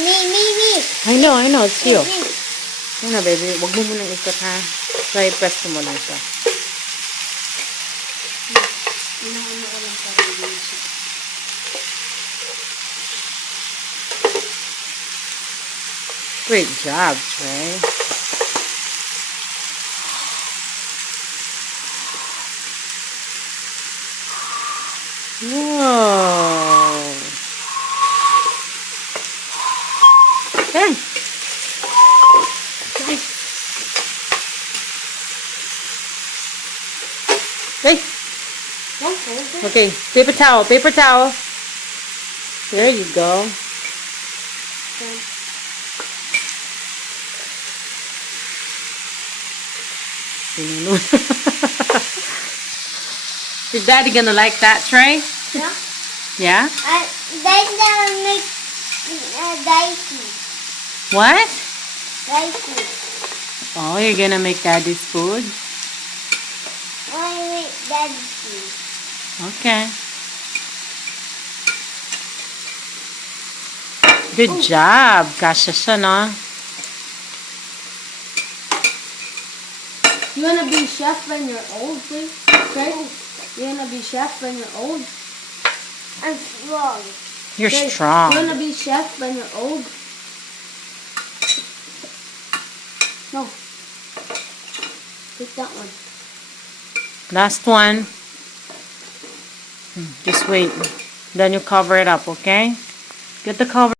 me. I know, it's you. Me. Ano, baby, wag mo munang ikot, ha? Try press mo lang siya. Inaano ko lang para hindi siya. Great job, Trey. Whoa. Okay. Hey. Okay, paper towel, paper towel. There you go. Is Daddy gonna like that, Trey? Yeah. Yeah? Then gonna make dicey. What? Dicey. Oh, you're gonna make Daddy's food? I make dicey. Okay. Good job. Kasha siya, no? You wanna be chef when you're old, please? Okay? You wanna be chef when you're old? I'm strong. You're Okay. strong. You wanna be chef when you're old? No. Take that one. Last one. Just wait. Then you cover it up, okay? Get the cover.